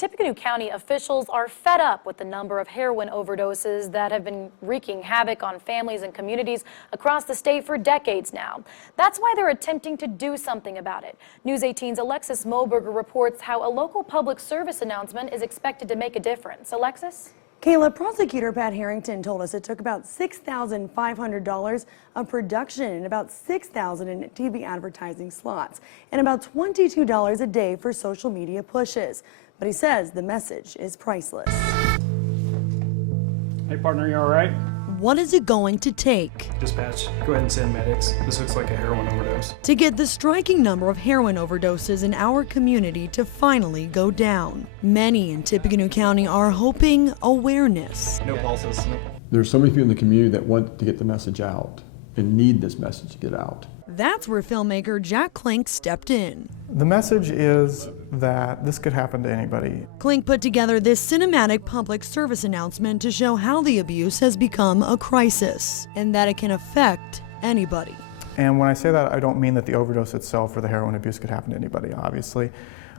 Tippecanoe County officials are fed up with the number of heroin overdoses that have been wreaking havoc on families and communities across the state for decades now. That's why they're attempting to do something about it. News 18's Alexis Moberger reports how a local public service announcement is expected to make a difference. Alexis? Kayla, prosecutor Pat Harrington told us it took about $6,500 of production and about $6,000 in TV advertising slots and about $22 a day for social media pushes. But he says the message is priceless. Hey partner, you all right? What is it going to take? Dispatch, go ahead and send medics. This looks like a heroin overdose. To get the striking number of heroin overdoses in our community to finally go down. Many in Tippecanoe County are hoping awareness. No pulses. There's so many people in the community that want to get the message out and need this message to get out. That's where filmmaker Jack Klink stepped in. The message is that this could happen to anybody. Klink put together this cinematic public service announcement to show how the abuse has become a crisis and that it can affect anybody. And when I say that, I don't mean that the overdose itself or the heroin abuse could happen to anybody, obviously.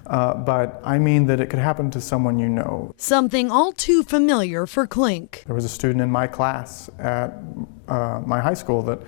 But I mean that it could happen to someone you know. Something all too familiar for Klink. There was a student in my class at my high school that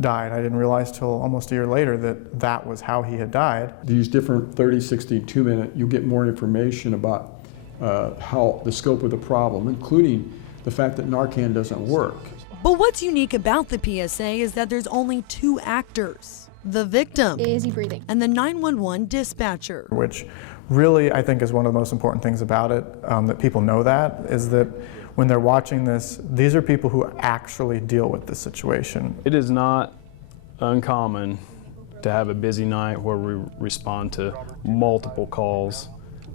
died. I didn't realize till almost a year later that that was how he had died. These different 30, 60, 2-minute, you'll get more information about how the scope of the problem, including the fact that Narcan doesn't work. But what's unique about the PSA is that there's only two actors. The victim is he breathing? And the 911 dispatcher. Which really I think is one of the most important things about it, that people know that, is that when they're watching this, these are people who actually deal with this situation. It is not uncommon to have a busy night where we respond to multiple calls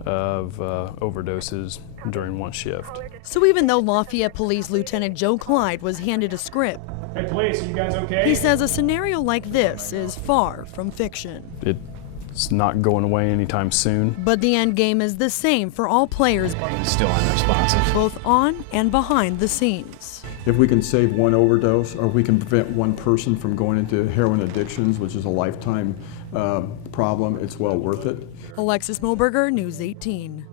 of overdoses during one shift. So even though Lafayette Police Lieutenant Joe Clyde was handed a script, Hey police, are you guys okay? he says a scenario like this is far from fiction. It's not going away anytime soon. But the end game is the same for all players, It's still unresponsive. both on and behind the scenes. If we can save one overdose, or we can prevent one person from going into heroin addictions, which is a lifetime problem, it's well worth it. Alexis Moberger, News 18.